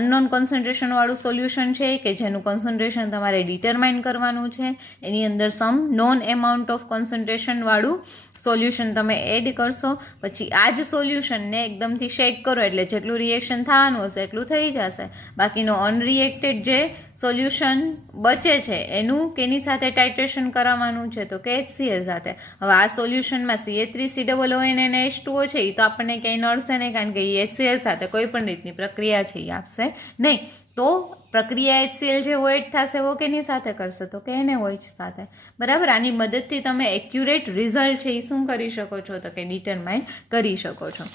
અનનોન કોન્સન્ટ્રેશનવાળું સોલ્યુશન છે કે જેનું કોન્સન્ટ્રેશન તમારે ડિટરમાઇન કરવાનું છે એની અંદર સમ નોન એમાઉન્ટ ઓફ કોન્સન્ટ્રેશનવાળું સોલ્યુશન તમે એડ કરશો. પછી આ જ સોલ્યુશનને એકદમથી શેક કરો એટલે જેટલું રિએક્શન થવાનું હશે એટલું થઈ જશે. બાકીનો અનરિએક્ટેડ જે સોલ્યુશન બચે છે એનું કેની સાથે ટાઇટ્રેશન કરાવવાનું છે, તો કે HCl સાથે. હવે આ સોલ્યુશનમાં CH3COOH અને H2O છે એ તો આપણને ક્યાંય નડશે નહીં, કારણ કે એ HCl સાથે કોઈ પણ રીતની પ્રક્રિયા છે એ આપશે નહીં. તો પ્રક્રિયા HCl જે OH થશે એવો કેની સાથે કરશે, તો કે NaOH સાથે. બરાબર. આની મદદથી તમે એક્યુરેટ રિઝલ્ટ છે એ શું કરી શકો છો, તો કે ડિટરમાઇન કરી શકો છો.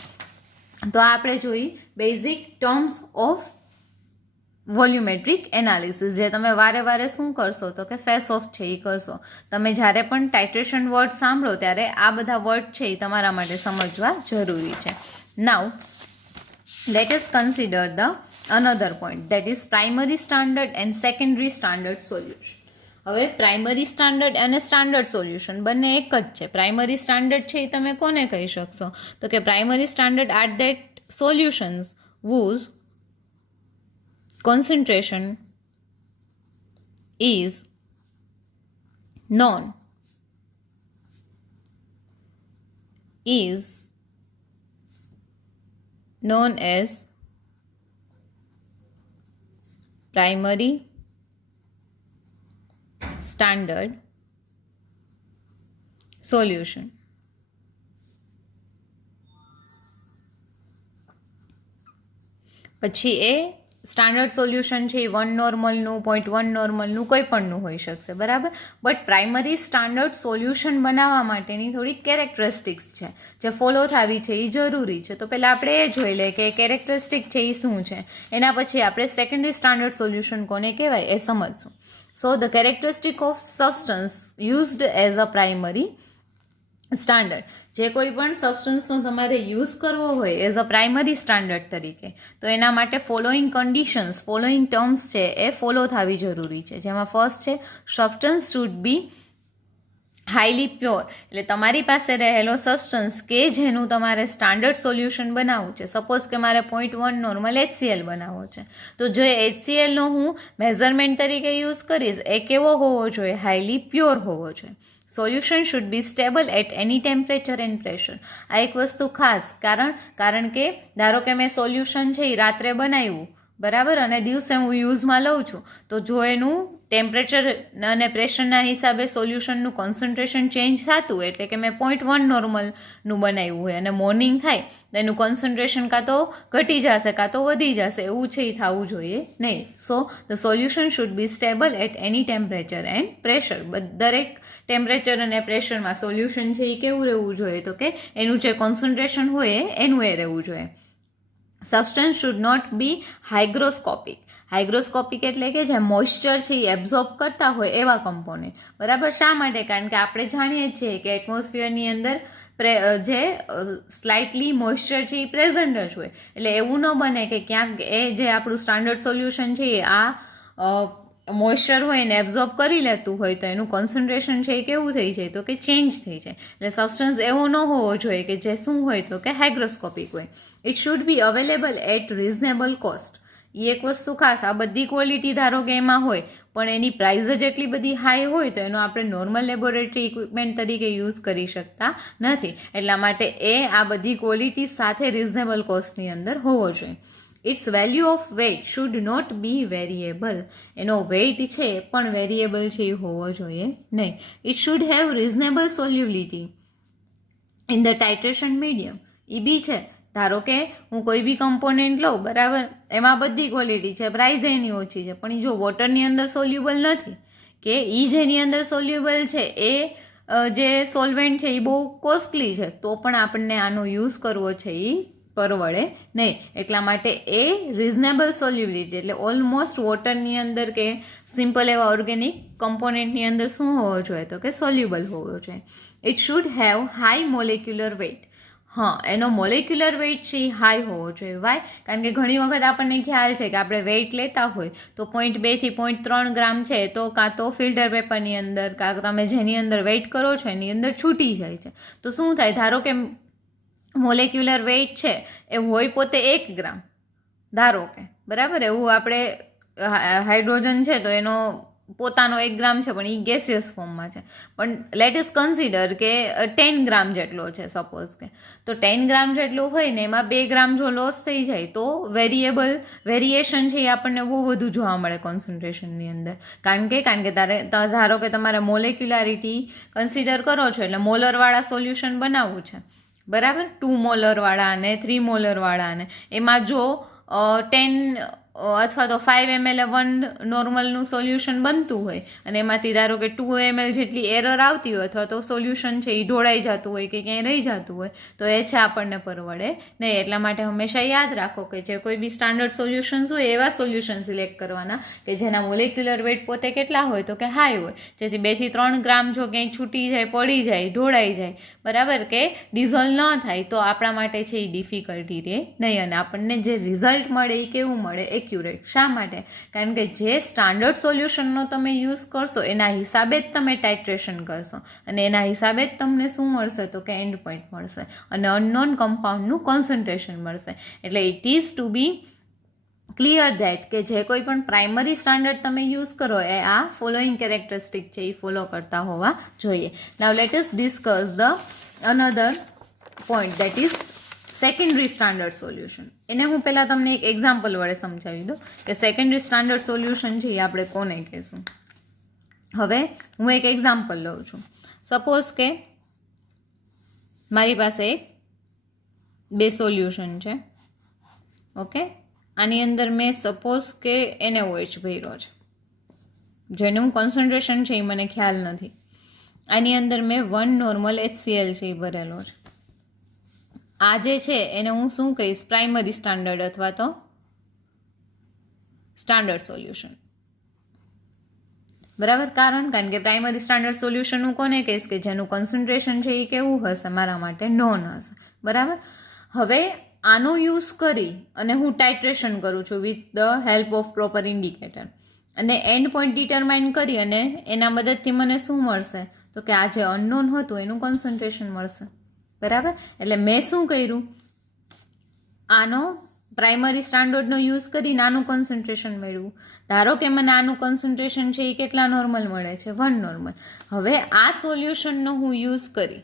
તો આપણે જોઈ basic terms of volumetric analysis, જે તમે વારે વારે શું કરશો, તો કે ફેસ ઓફ છે એ કરશો. તમે જ્યારે પણ ટાઇટ્રેશન વર્ડ સાંભળો ત્યારે આ બધા વર્ડ છે એ તમારા માટે સમજવા જરૂરી છે. Now let us consider the another point, that is primary standard and secondary standard solution. હવે પ્રાઇમરી સ્ટાન્ડર્ડ અને સ્ટાન્ડર્ડ સોલ્યુશન બંને એક જ છે. પ્રાઇમરી સ્ટાન્ડર્ડ છે એ તમે કોને કહી શકશો? તો કે primary standard are that solutions whose concentration is known as primary standard solution. પછી એ સ્ટાન્ડર્ડ સોલ્યુશન છે એ 1 નોર્મલનું 0.1 નોર્મલનું કોઈ પણનું હોઈ શકશે, બરાબર. બટ પ્રાઇમરી સ્ટાન્ડર્ડ સોલ્યુશન બનાવવા માટેની થોડી કેરેક્ટરિસ્ટિક્સ છે જે ફોલો થવી છે એ જરૂરી છે. તો પહેલાં આપણે એ જોઈ લઈએ કે કેરેક્ટરિસ્ટિક છે એ શું છે, એના પછી આપણે સેકન્ડરી સ્ટાન્ડર્ડ સોલ્યુશન કોને કહેવાય એ સમજશું. So the characteristic of substance used as a primary standard, જે કોઈ પણ સબસ્ટન્સનો તમારે યુઝ કરવો હોય એઝ અ પ્રાઇમરી સ્ટાન્ડર્ડ તરીકે, તો એના માટે ફોલોઈંગ કન્ડિશન્સ, ફોલોઈંગ ટર્મ્સ છે એ ફોલો થવી જરૂરી છે. જેમાં ફર્સ્ટ છે substance should be highly pure, એટલે તમારી પાસે રહેલો સબસ્ટન્સ કે જેનું તમારે સ્ટાન્ડર્ડ સોલ્યુશન બનાવવું છે. સપોઝ કે મારે 0.1 નોર્મલ HCl બનાવવો છે, તો જો HClનો હું મેઝરમેન્ટ તરીકે યુઝ કરીશ એ કેવો હોવો જોઈએ? હાઈલી પ્યોર હોવો જોઈએ. Solution should be stable at any temperature and pressure. આ એક વસ્તુ ખાસ, કારણ કે ધારો કે મેં સોલ્યુશન છે એ રાત્રે બનાવ્યું, બરાબર, અને દિવસે હું યુઝમાં લઉં છું, તો જો એનું ટેમ્પરેચર અને પ્રેશરના હિસાબે સોલ્યુશનનું કોન્સન્ટ્રેશન ચેન્જ થતું, એટલે કે મેં 0.1 નોર્મલનું બનાવ્યું હોય અને મોર્નિંગ થાય તો એનું કોન્સન્ટ્રેશન કાં તો ઘટી જશે કાં તો વધી જશે, એવું છે એ થવું જોઈએ નહીં. So the solution should be stable at any temperature and pressure. દરેક ટેમ્પરેચર અને પ્રેશરમાં સોલ્યુશન છે એ કેવું રહેવું જોઈએ? તો કે એનું જે કોન્સન્ટ્રેશન હોય એનું એ રહેવું જોઈએ. Substance should not be hygroscopic. Hygroscopic એટલે કે જે મોઇશ્ચર છે એ એબ્ઝોર્બ કરતા હોય એવા કમ્પોનેન્ટ, બરાબર. શા માટે? કારણ કે આપણે જાણીએ છીએ કે એટમોસ્ફિયરની અંદર જે સ્લાઇટલી મોઇશ્ચર છે એ પ્રેઝન્ટ જ હોય, એટલે એવું ન બને કે ક્યાંક એ જે આપણું સ્ટાન્ડર્ડ સોલ્યુશન છે એ આ મોઇશ્ચર હોય એને એબ્ઝોર્બ કરી લેતું હોય તો એનું કોન્સન્ટ્રેશન છે એ કેવું થઈ જાય? તો કે ચેન્જ થઈ જાય. એટલે સબસ્ટન્સ એવો ન હોવો જોઈએ કે જે શું હોય તો કે હાઇગ્રોસ્કોપિક હોય. It should be available at reasonable cost. એ એક વસ્તુ ખાસ, આ બધી ક્વોલિટી ધારો કે એમાં હોય પણ એની પ્રાઇસ જ એટલી બધી હાઈ હોય તો એનો આપણે નોર્મલ લેબોરેટરી ઇક્વિપમેન્ટ તરીકે યુઝ કરી શકતા નથી. એટલા માટે એ આ બધી ક્વોલિટી સાથે રિઝનેબલ કોસ્ટની અંદર હોવો જોઈએ. Its value of weight should not be variable. એનો વેઇટ છે એ પણ વેરિયેબલ છે એ હોવો જોઈએ નહીં. It should have reasonable solubility in the titration medium. એ બી છે, ધારો કે હું કોઈ બી કમ્પોનેન્ટ લઉં, બરાબર, એમાં બધી ક્વોલિટી છે, પ્રાઇસ એની ઓછી છે, પણ જો વોટરની અંદર સોલ્યુબલ નથી કે એ જેની અંદર સોલ્યુબલ છે એ જે સોલ્વેન્ટ છે એ બહુ કોસ્ટલી છે, તો પણ આપણને આનો યુઝ કરવો છે એ પરવડે નહીં. એટલા માટે એ રિઝનેબલ સોલ્યુબિલિટી એટલે ઓલમોસ્ટ વોટરની અંદર કે સિમ્પલ એવા ઓર્ગેનિક કમ્પોનેન્ટની અંદર શું હોવો જોઈએ? તો કે સોલ્યુબલ હોવો જોઈએ. It should have high molecular weight. હા, એનો મોલેક્યુલર વેઇટ છે એ હાઈ હોવો જોઈએ. વાય? કારણ કે ઘણી વખત આપણને ખ્યાલ છે કે આપણે વેઇટ લેતા હોય તો 0.2 થી 0.3 ગ્રામ છે તો કાં તો ફિલ્ટર પેપરની અંદર કાં તમે જેની અંદર વેઇટ કરો છો એની અંદર છૂટી જાય છે. તો શું થાય? ધારો કે મોલેક્યુલર વેઇટ છે એ હોય પોતે 1 ગ્રામ, ધારો કે, બરાબર, એવું આપણે હાઇડ્રોજન છે તો એનો પોતાનો 1 ગ્રામ છે પણ એ ગેસિયસ ફોર્મમાં છે, પણ લેટ ઇસ કન્સિડર કે 10 ગ્રામ જેટલો છે સપોઝ કે, તો 10 ગ્રામ જેટલું હોય ને એમાં 2 ગ્રામ જો લોસ થઈ જાય તો વેરિએશન છે એ આપણને બહુ વધુ જોવા મળે કોન્સન્ટ્રેશનની અંદર. કારણ કે ધારો કે તમારે મોલેક્યુલારિટી કન્સિડર કરો છો એટલે મોલરવાળા સોલ્યુશન બનાવવું છે, બરાબર, 2 મોલરવાળા અને 3 મોલરવાળા, અને એમાં જો 10 અથવા તો 5 ml 1 નોર્મલનું સોલ્યુશન બનતું હોય અને એમાંથી ધારો કે 2 ml જેટલી એરર આવતી હોય અથવા તો સોલ્યુશન છે એ ઢોળાઈ જતું હોય કે ક્યાંય રહી જતું હોય તો એ છે આપણને પરવડે નહીં. એટલા માટે હંમેશા યાદ રાખો કે જે કોઈ બી સ્ટાન્ડર્ડ સોલ્યુશન્સ હોય એવા સોલ્યુશન સિલેક્ટ કરવાના કે જેના મોલેક્યુલર વેઇટ પોતે કેટલા હોય તો કે હાઈ હોય, જેથી 2 થી 3 ગ્રામ જો ક્યાંય છૂટી જાય, પડી જાય, ઢોળાઈ જાય, બરાબર, કે ડિઝોલ્વ ન થાય તો આપણા માટે છે એ ડિફિકલ્ટી રહે નહીં અને આપણને જે રિઝલ્ટ મળે એ કેવું મળે? એક એક્યુરેટ. શા માટે? કારણ કે જે સ્ટાન્ડર્ડ સોલ્યુશનનો તમે યુઝ કરશો એના હિસાબે જ તમે ટાઇટ્રેશન કરશો અને એના હિસાબે જ તમને શું મળશે તો કે એન્ડ પોઈન્ટ મળશે અને અનનોન કમ્પાઉન્ડનું કોન્સન્ટ્રેશન મળશે. એટલે it is to be clear that કે જે કોઈ પણ પ્રાઇમરી સ્ટાન્ડર્ડ તમે યુઝ કરો એ આ ફોલોઈંગ કેરેક્ટરિસ્ટિક છે એ ફોલો કરતા હોવા જોઈએ. Now let us discuss the another point that is secondary standard solution. એને હું પહેલાં તમને એક એક્ઝામ્પલ વડે સમજાવી દઉં કે સેકન્ડરી સ્ટાન્ડર્ડ સોલ્યુશન છે એ આપણે કોને કહેશું. હવે હું એક એક્ઝામ્પલ લઉં છું. સપોઝ કે મારી પાસે એક 2 સોલ્યુશન છે. ઓકે, આની અંદર મેં સપોઝ કે NaOH ભર્યો છે જેનું કોન્સન્ટ્રેશન છે એ મને ખ્યાલ નથી. આની અંદર મેં 1 નોર્મલ HCl છે એ ભરેલો છે. આ જે છે એને હું શું કહીશ? પ્રાઇમરી સ્ટાન્ડર્ડ અથવા તો સ્ટાન્ડર્ડ સોલ્યુશન. બરાબર. કારણ કે પ્રાઇમરી સ્ટાન્ડર્ડ સોલ્યુશન હું કોને કહીશ કે જેનું કોન્સન્ટ્રેશન છે એ કેવું હશે? મારા માટે નોન હશે. બરાબર. હવે આનો યુઝ કરી અને હું ટાઇટ્રેશન કરું છું with the help of proper indicator અને એન્ડ પોઈન્ટ ડિટરમાઇન કરી અને એના મદદથી મને શું મળશે તો કે આ જે અનનોન હતું એનું કોન્સન્ટ્રેશન મળશે. બરાબર. એટલે મેં શું કર્યું? આનો પ્રાઇમરી સ્ટાન્ડર્ડનો યુઝ કરીને આનું કોન્સન્ટ્રેશન મેળવું. ધારો કે મને આનું કોન્સન્ટ્રેશન છે એ કેટલા નોર્મલ મળે છે? 1 નોર્મલ. હવે આ સોલ્યુશનનો હું યુઝ કરી,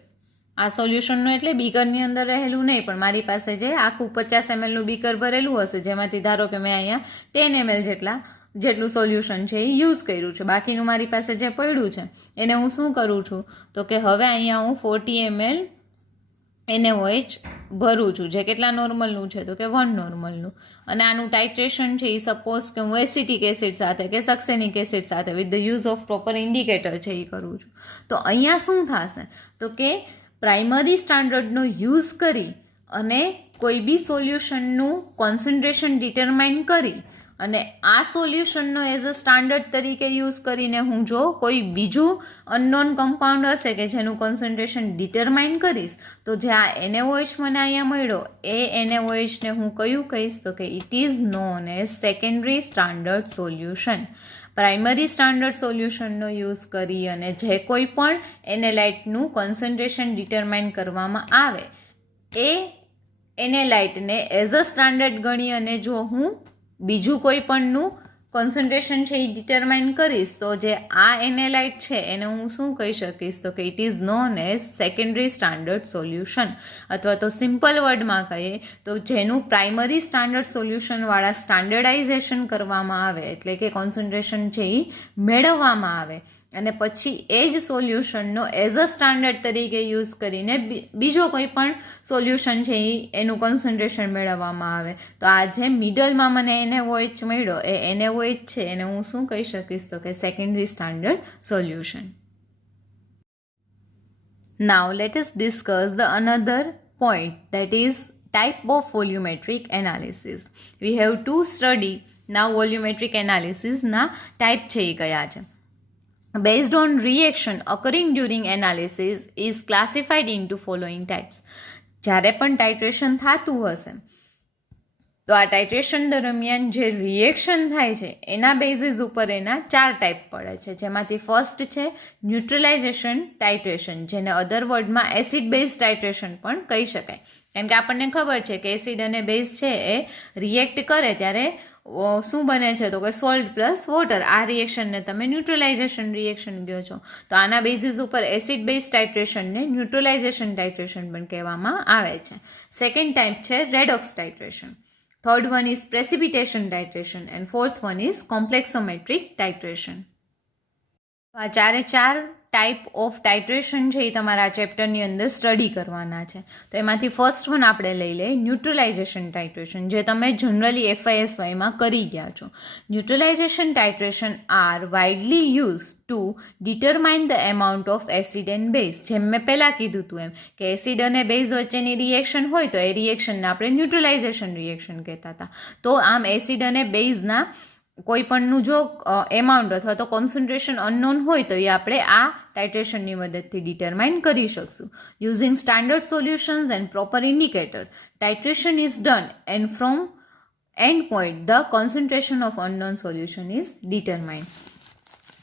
આ સોલ્યુશનનો એટલે બીકરની અંદર રહેલું નહીં પણ મારી પાસે જે આખું 50 mlનું બીકર ભરેલું હશે જેમાંથી ધારો કે મેં અહીંયા 10 ml જેટલું સોલ્યુશન છે એ યુઝ કર્યું છે. બાકીનું મારી પાસે જે પડ્યું છે એને હું શું કરું છું તો કે હવે અહીંયા હું 40 ml NaOH ભરું છું જે કેટલા નોર્મલનું છે તો કે 1 નોર્મલનું. અને આનું ટાઇટ્રેશન છે એ સપોઝ કે હું એસિટિક એસિડ સાથે કે સક્સેનિક એસિડ સાથે with the use of proper indicator છે એ કરું છું. તો અહીંયા શું થશે તો કે પ્રાઇમરી સ્ટાન્ડર્ડનો યુઝ કરી અને કોઈ બી સોલ્યુશનનું કોન્સન્ટ્રેશન ડિટરમાઇન કરી અને આ સોલ્યુશનનો એઝ અ સ્ટાન્ડર્ડ તરીકે યુઝ કરીને હું જો કોઈ બીજું અનનોન કમ્પાઉન્ડ હશે કે જેનું કોન્સન્ટ્રેશન ડિટરમાઇન કરીશ તો જે આ NaOH મને અહીંયા મળ્યો એ NaOHને હું કયું કહીશ તો કે it is known as secondary standard solution. Primary standard સોલ્યુશનનો યુઝ કરી અને જે કોઈ પણ એનેલાઇટનું કોન્સન્ટ્રેશન ડિટરમાઇન કરવામાં આવે એ એનેલાઇટને એઝ અ સ્ટાન્ડર્ડ ગણી અને જો હું બીજું કોઈ પણનું કોન્સન્ટ્રેશન છે એ ડિટરમાઇન કરીશ તો જે આ એનેલાઇટ છે એને હું શું કહી શકીશ તો કે it is known as secondary standard solution. અથવા તો સિમ્પલ વર્ડમાં કહીએ તો જેનું પ્રાઇમરી સ્ટાન્ડર્ડ સોલ્યુશનવાળા સ્ટાન્ડર્ડાઇઝેશન કરવામાં આવે એટલે કે કોન્સન્ટ્રેશન છે એ મેળવવામાં આવે અને પછી એ જ સોલ્યુશનનો એઝ અ સ્ટાન્ડર્ડ તરીકે યુઝ કરીને બીજો કોઈ પણ સોલ્યુશન છે એનું કોન્સન્ટ્રેશન મેળવવામાં આવે. તો આ જે મિડલમાં મને NaOH મળ્યો એ NaOH છે એને હું શું કહી શકીશ તો કે secondary standard solution. Now let us discuss the another point that is type of volumetric analysis. We have to study now volumetric analysis ના type છે એ કયા છે. Based on reaction occurring during analysis is classified into following types. જ્યારે પણ titration થતું હશે તો આ ટાઇટ્રેશન દરમિયાન જે રિએક્શન થાય છે એના બેઝિસ ઉપર એના 4 ટાઈપ પડે છે જેમાંથી ફર્સ્ટ છે ન્યુટ્રલાઇઝેશન ટાઇટ્રેશન જેને અધર વર્ડમાં એસિડ બેઝ ટાઇટ્રેશન પણ કહી શકાય. કારણ કે આપણને ખબર છે કે એસિડ અને બેઝ છે એ રિએક્ટ કરે ત્યારે શું બને છે તો કે સોલ્ટ પ્લસ વોટર. આ રિએક્શનને તમે ન્યુટ્રલાઇઝેશન રિએક્શન કહો છો. તો આના બેઝિસ ઉપર એસિડ બેઝ ટાઇટ્રેશનને ન્યુટ્રલાઇઝેશન ટાઇટ્રેશન પણ કહેવામાં આવે છે. સેકન્ડ ટાઈપ છે redox titration. Third one is precipitation titration and fourth one is complexometric titration. આ 4 ટાઈપ ઓફ ટાઇટ્રેશન છે એ તમારા ચેપ્ટરની અંદર સ્ટડી કરવાના છે. તો એમાંથી ફર્સ્ટ વન આપણે લઈ લઈએ ન્યુટ્રલાઇઝેશન ટાઇટ્રેશન જે તમે જનરલી FISYમાં કરી ગયા છો. Neutralization titration are widely use to determine the amount of acid and base. જેમ મેં પહેલાં કીધું હતું એમ કે એસિડ અને બેઝ વચ્ચેની રિએક્શન હોય તો એ રિએક્શનને આપણે ન્યુટ્રલાઇઝેશન રિએક્શન કહેતા હતા. તો આમ એસિડ અને બેઝના કોઈ પણનું જો એમાઉન્ટ અથવા તો કોન્સન્ટ્રેશન અનનોન હોય તો એ આપણે આ ટાઇટ્રેશનની મદદથી ડિટરમાઇન કરી શકશું. Using standard solutions and proper indicator titration is done and from end point the concentration of unknown solution is determined.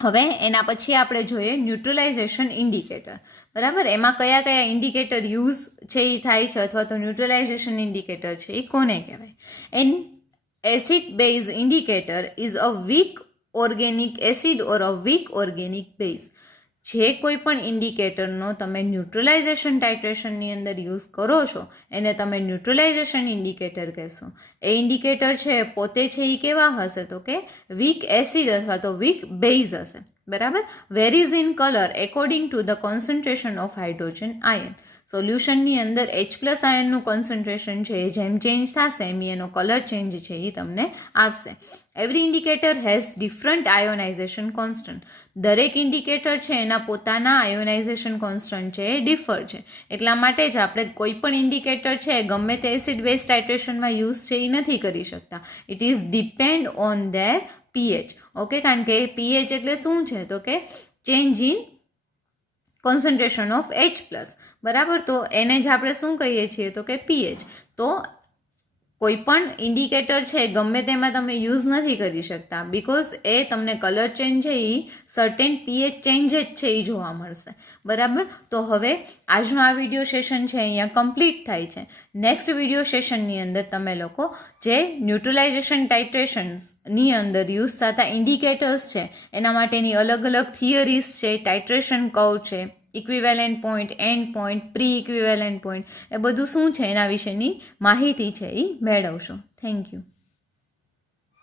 હવે એના પછી આપણે જોઈએ ન્યુટ્રલાઇઝેશન ઇન્ડિકેટર. બરાબર, એમાં કયા કયા ઇન્ડિકેટર યુઝ છે એ થાય છે, અથવા તો ન્યુટ્રલાઇઝેશન ઇન્ડિકેટર છે એ કોને કહેવાય. An acid base indicator is a weak organic acid or a weak organic base. જે કોઈ પણ ઇન્ડિકેટરનો તમે ન્યુટ્રલાઇઝેશન ટાઇટ્રેશનની અંદર યુઝ કરો છો એને તમે ન્યુટ્રલાઇઝેશન ઇન્ડિકેટર કહેશો. એ ઇન્ડિકેટર છે પોતે છે એ કેવા હશે, તો કે વીક એસિડ અથવા તો વીક બેઝ હશે. બરાબર, varies in colour according to the concentration of hydrogen ion. સોલ્યુશનની અંદર H+ આયનનું કોન્સન્ટ્રેશન છે એ જેમ ચેન્જ થશે એમ એનો કલર ચેન્જ છે એ તમને આપશે. Every indicator has different ionisation constant. દરેક ઇન્ડિકેટર છે એના પોતાના આયોનાઇઝેશન કોન્સ્ટન્ટ છે એ ડિફર છે. એટલા માટે જ આપણે કોઈ પણ ઇન્ડિકેટર છે ગમે તે એસિડ બેઝ ટાઇટ્રેશનમાં યુઝ છે એ નથી કરી શકતા. It is depend on there pH. Okay, કારણ કે pH એટલે શું છે, તો કે change in concentration of H+. બરાબર, તો એને જ આપણે શું કહીએ છીએ, તો કે pH. તો કોઈ પણ ઇન્ડિકેટર છે ગમે તેમાં તમે યુઝ નથી કરી શકતા, બિકોઝ એ તમને કલર ચેન્જ છે એ સર્ટેન pH ચેન્જ જ છે એ જોવા મળશે. બરાબર, તો હવે આજનો આ વિડીયો સેશન છે અહીંયા કમ્પ્લીટ થાય છે. નેક્સ્ટ વિડીયો સેશનની અંદર તમે લોકો જે ન્યુટ્રલાઇઝેશન ટાઇટ્રેશન્સની અંદર યુઝ થતા ઇન્ડિકેટર્સ છે એના માટેની અલગ અલગ થિયરીઝ છે, ટાઇટ્રેશન કર્વ છે, equivalent point, end point, pre equivalent point, એ બધું શું છે એના વિશેની માહિતી છે એ મેળવશો. Thank you.